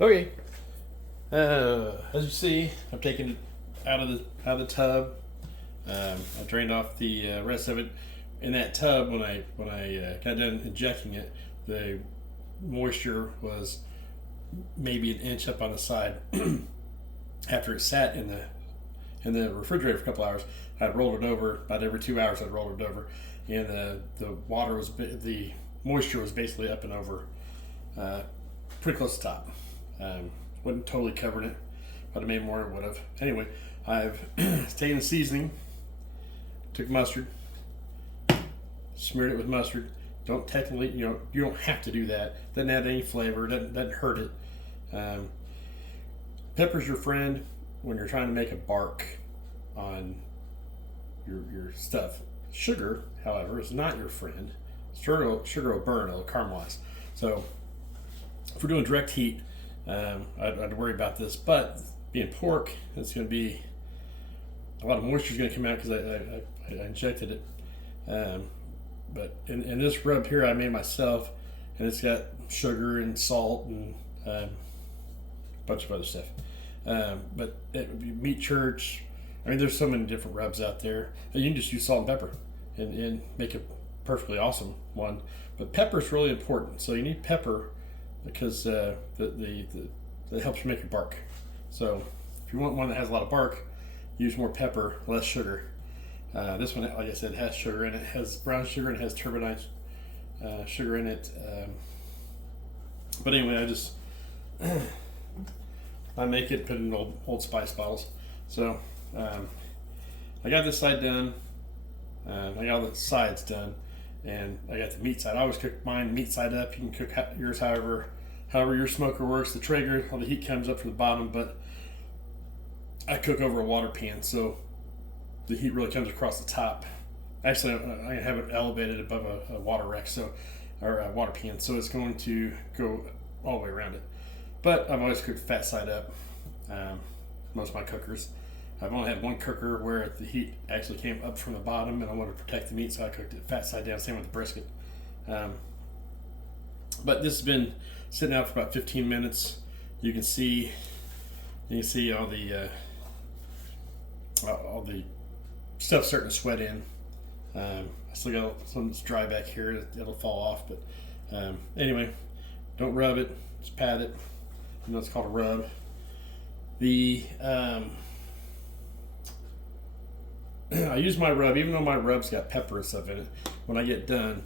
Okay. As you see, I've taken it out of the tub. I drained off the rest of it. In that tub, when I got done injecting it, the moisture was maybe an inch up on the side. After it sat in the refrigerator for a couple hours, I rolled it over. About every 2 hours, I'd roll it over, and the moisture was basically up and over, pretty close to the top. Wasn't totally covering it, but I made more. It would have. Anyway, I've taken the seasoning, took mustard, smeared it with mustard. Don't technically, you don't have to do that. Doesn't add any flavor. Doesn't hurt it. Pepper's your friend when you're trying to make a bark on your stuff. Sugar, however, is not your friend. Sugar will burn. It'll caramelize. So if we're doing direct heat, I'd worry about this. But being pork, it's going to be a lot of moisture is going to come out because I injected it. But in this rub here, I made myself, and it's got sugar and salt and a bunch of other stuff. But it would be Meat Church. I mean, there's so many different rubs out there. You can just use salt and pepper and make a perfectly awesome one. But pepper is really important. So you need pepper because that helps you make your bark. So if you want one that has a lot of bark, use more pepper, less sugar. This one, like I said, has sugar in it. It has brown sugar and it has turbinized sugar in it. But anyway, I make it, put it in Old Spice bottles. So I got this side done. I got all the sides done, and I got the meat side. I always cook mine meat side up. You can cook yours however your smoker works. The Traeger, all the heat comes up from the bottom, but I cook over a water pan, so the heat really comes across the top. Actually, I have it elevated above a water rack, or a water pan, so it's going to go all the way around it. But I've always cooked fat side up. Most of my cookers. I've only had one cooker where the heat actually came up from the bottom, and I wanted to protect the meat, so I cooked it fat side down. Same with the brisket. But this has been sitting out for about 15 minutes. You can see all the stuff starting to sweat in. I still got some that's dry back here. It'll fall off, but anyway, don't rub it. Just pat it. You know it's called a rub. I use my rub, even though my rub's got pepper and stuff in it. When I get done,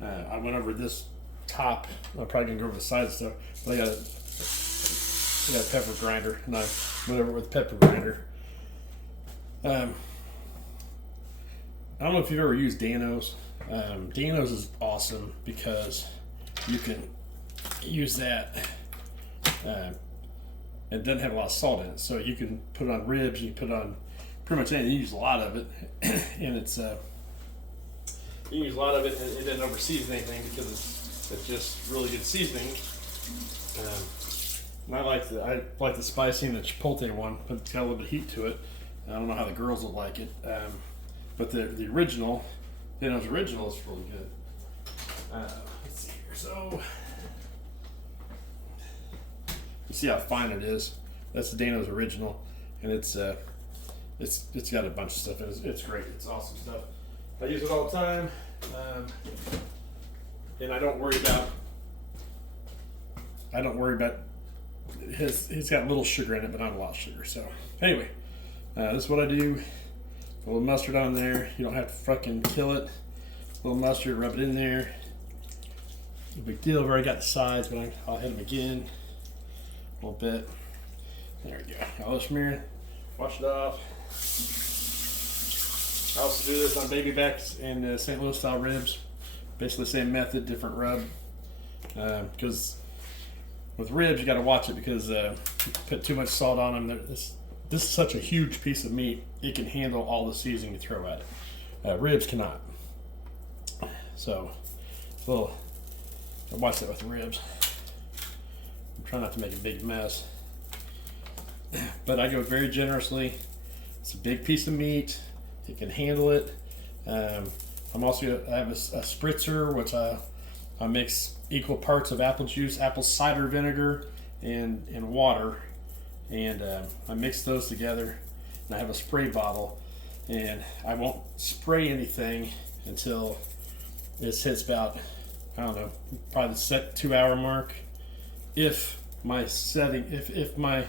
I went over this top. I'm probably gonna go over the side stuff, but I got a pepper grinder, and I went over it with pepper grinder. I don't know if you've ever used Danos. Danos is awesome because you can use that. It doesn't have a lot of salt in it, so you can put it on ribs. You can put it on pretty much anything. You use a lot of it, and it's you can use a lot of it, and it doesn't overseason anything because it's just really good seasoning. And I like the spicy and the chipotle one, but it's got a little bit of heat to it. I don't know how the girls will like it, but the original, Danos original, is really good. Let's see here. So you see how fine it is. That's the Danos original, and it's got a bunch of stuff in it. It's great. It's awesome stuff. I use it all the time, and I don't worry about. It's got a little sugar in it, but not a lot of sugar. So anyway, this is what I do. A little mustard on there. You don't have to fucking kill it. A little mustard, rub it in there. No big deal. I've already got the sides, but I'll hit them again. A little bit. There we go. I'll smear it. Wash it off. I also do this on baby backs and St. Louis style ribs. Basically the same method, different rub. Because with ribs, you got to watch it because you put too much salt on them. This is such a huge piece of meat. It can handle all the seasoning you throw at it. Ribs cannot. So, I watch that with the ribs. I'm trying not to make a big mess. But I go very generously. It's a big piece of meat. It can handle it. I have a spritzer, which I mix equal parts of apple juice, apple cider vinegar, and water, and I mix those together, and I have a spray bottle, and I won't spray anything until it hits about, I don't know, probably the set 2 hour mark. If my setting, if my,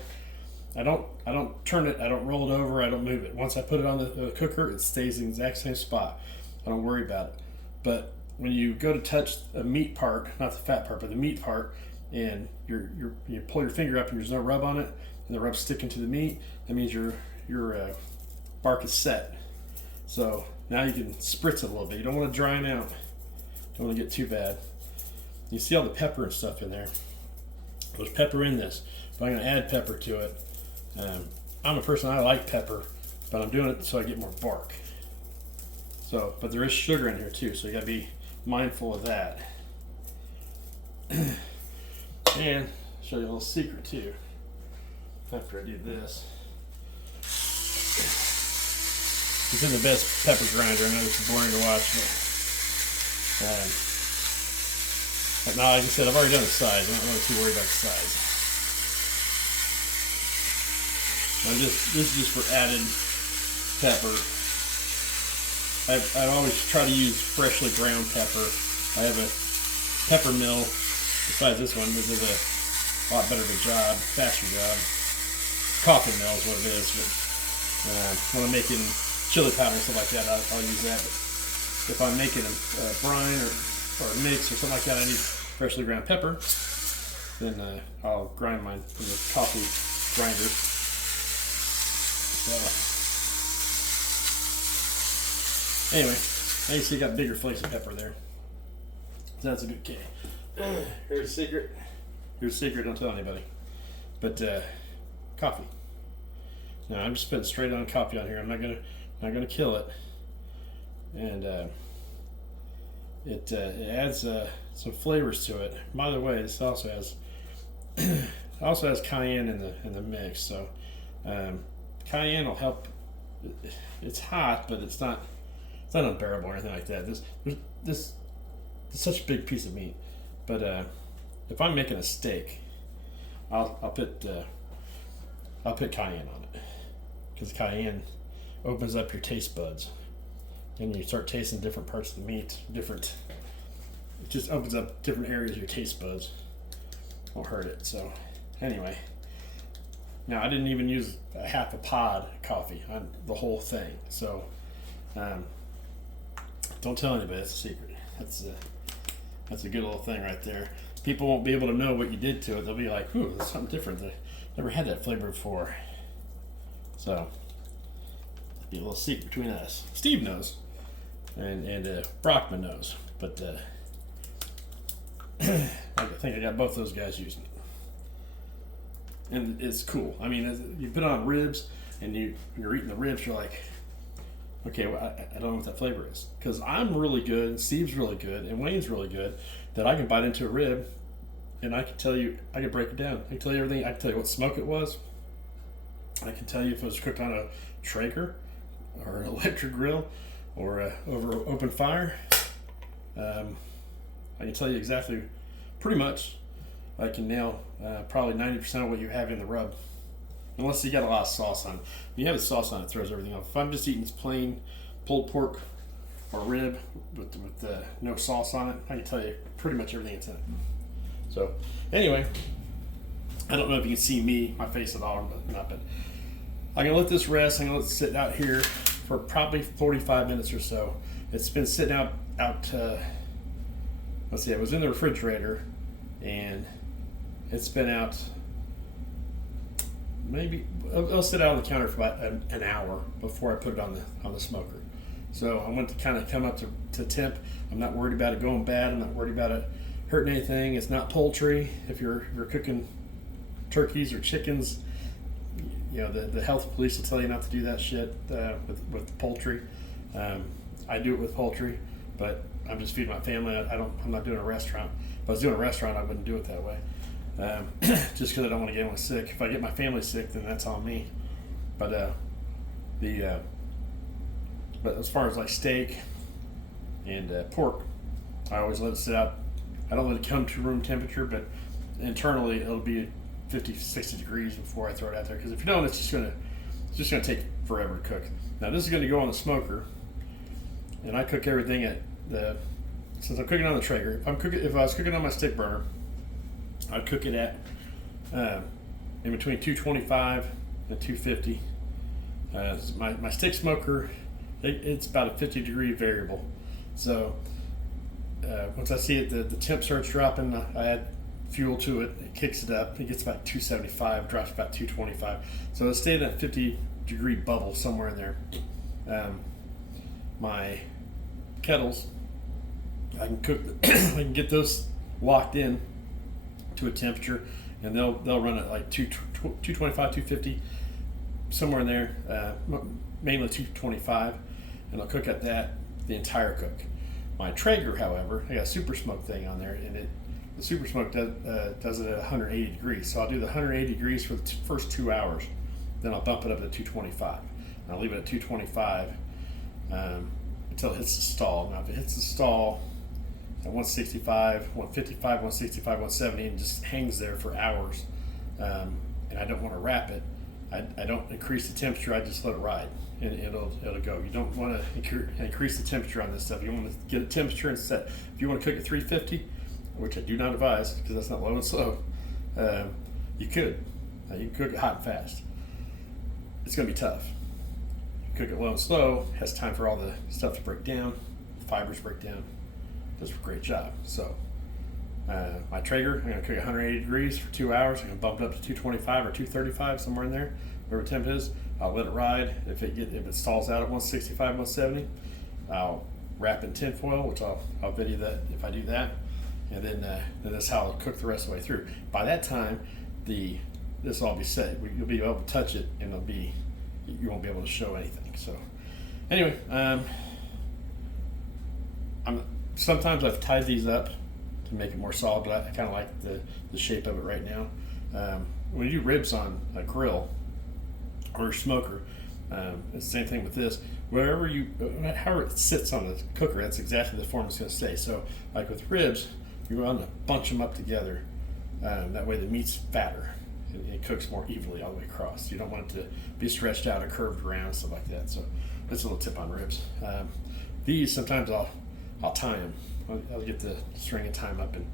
I don't turn it, I don't roll it over, I don't move it. Once I put it on the cooker, it stays in the exact same spot. I don't worry about it. But when you go to touch a meat part, not the fat part, but the meat part, and you pull your finger up and there's no rub on it, and the rub's sticking to the meat, that means your bark is set. So now you can spritz it a little bit. You don't want to dry them out. Don't want to get too bad. You see all the pepper and stuff in there. There's pepper in this, but I'm going to add pepper to it. I'm a person, I like pepper, but I'm doing it so I get more bark. So, but there is sugar in here too, so you got to be mindful of that. And show you a little secret too. After I do this, it's in the best pepper grinder. I know this is boring to watch, but now, like I said, I've already done the size. I'm not really too worried about the size. This is just for added pepper. I always try to use freshly ground pepper. I have a pepper mill besides this one that does a lot better of a job, faster job. Coffee mill is what it is, but when I'm making chili powder and stuff like that, I'll use that. But if I'm making a brine or a mix or something like that, I need freshly ground pepper, then I'll grind mine in the coffee grinder. So, anyway, now you see you got bigger flakes of pepper there. So that's a good K. Here's a secret. Here's a secret, don't tell anybody. But coffee. Now I'm just putting straight on coffee on here. I'm not gonna kill it. And it adds some flavors to it. By the way, this also has cayenne in the mix. So cayenne will help. It's hot, but it's not unbearable or anything like that. This is such a big piece of meat. But if I'm making a steak, I'll put cayenne on it, because cayenne opens up your taste buds, and you start tasting different parts of the meat. It just opens up different areas of your taste buds. Won't hurt it. So anyway, now I didn't even use a half a pod of coffee on the whole thing. So don't tell anybody. That's a secret. That's a good little thing right there. People won't be able to know what you did to it. They'll be like, "Ooh, there's something different. I never had that flavor before." So, it'll be a little secret between us. Steve knows, and Brockman knows, but I think I got both those guys using it, and it's cool. I mean, you put on ribs, and you're eating the ribs. You're like, okay, well, I don't know what that flavor is, because I'm really good, and Steve's really good, and Wayne's really good, that I can bite into a rib, and I can tell you, I can break it down. I can tell you everything. I can tell you what smoke it was. I can tell you if it was cooked on a Traeger or an electric grill or over open fire. I can tell you exactly, pretty much, I can nail probably 90% of what you have in the rub. Unless you got a lot of sauce on it. If you have the sauce on it, it throws everything off. If I'm just eating this plain pulled pork or rib with no sauce on it, I can tell you pretty much everything that's in it. So, anyway, I don't know if you can see my face at all, but I'm going to let this rest. I'm going to let it sit out here for probably 45 minutes or so. It's been sitting out let's see, it was in the refrigerator, and it's been out, maybe I'll sit out on the counter for about an hour before I put it on the smoker. So I want to kind of come up to temp. I'm not worried about it going bad. I'm not worried about it hurting anything. It's not poultry. If you're cooking turkeys or chickens, you know, the health police will tell you not to do that shit with poultry. I do it with poultry, but I'm just feeding my family. I'm not doing a restaurant. If I was doing a restaurant, I wouldn't do it that way. Just because I don't want to get anyone sick. If I get my family sick, then that's on me. But but as far as like steak and pork, I always let it sit out. I don't let it come to room temperature, but internally it'll be 50, 60 degrees before I throw it out there. Because if you don't, it's just gonna take forever to cook. Now this is gonna go on the smoker, and I cook everything at the. Since I'm cooking on the Traeger, if I was cooking on my stick burner, I'd cook it at in between 225 and 250. My stick smoker, it's about a 50-degree variable. So once I see it, the temp starts dropping, I add fuel to it, it kicks it up, it gets about 275, drops about 225. So it stayed in a 50-degree bubble somewhere in there. My kettles, I can cook. I can get those locked in to a temperature, and they'll run at like 225, 250, somewhere in there. Mainly 225, and I'll cook at that the entire cook. My Traeger, however, I got a super smoke thing on there, and the super smoke does it at 180 degrees. So I'll do the 180 degrees for the first 2 hours, then I'll bump it up to 225. And I'll leave it at 225 until it hits the stall. Now if it hits the stall at 165, 155, 165, 170, and just hangs there for hours, and I don't want to wrap it, I don't increase the temperature. I just let it ride, and it'll go. You don't want to increase the temperature on this stuff. You want to get a temperature and set. If you want to cook at 350, which I do not advise because that's not low and slow, you could. You can cook it hot and fast. It's going to be tough. You cook it low and slow, has time for all the stuff to break down, the fibers break down. Does a great job. So my Traeger, I'm going to cook 180 degrees for 2 hours. I'm going to bump it up to 225 or 235, somewhere in there, whatever temp is. I'll let it ride. If it stalls out at 165, 170, I'll wrap in tin foil, which I'll video that if I do that, and then that's how I'll cook the rest of the way through. By that time, this will all be set. You'll be able to touch it, and you won't be able to show anything. So anyway, sometimes I've tied these up to make it more solid, but I kind of like the shape of it right now. When you do ribs on a grill or a smoker, it's the same thing with this. However it sits on the cooker, that's exactly the form it's going to stay. So like with ribs, you want to bunch them up together. That way the meat's fatter. It cooks more evenly all the way across. You don't want it to be stretched out or curved around, stuff like that. So that's a little tip on ribs. These, sometimes I'll tie them. I'll get the string and tie them up, and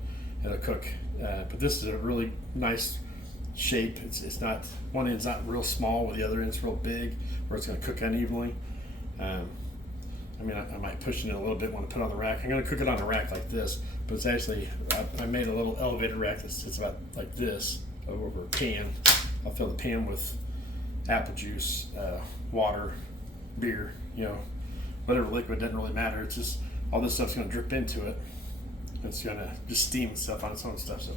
it'll cook. But this is a really nice shape. It's not, one end's not real small, while the other end's real big, where it's going to cook unevenly. I might push it in a little bit when I put it on the rack. I'm going to cook it on a rack like this, but it's actually, I made a little elevated rack that sits about like this over a pan. I'll fill the pan with apple juice, water, beer, whatever liquid, doesn't really matter. It's just all this stuff's going to drip into it. It's going to just steam stuff on its own stuff. So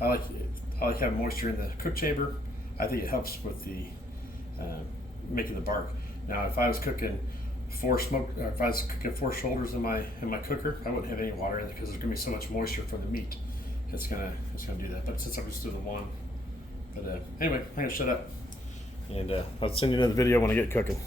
I like having moisture in the cook chamber. I think it helps with the making the bark. Now, if I was cooking if I was cooking 4 shoulders in my cooker, I wouldn't have any water in it because there's going to be so much moisture from the meat. It's gonna do that. But since I'm just doing the one, anyway, I'm gonna shut up, and I'll send you another video when I get cooking.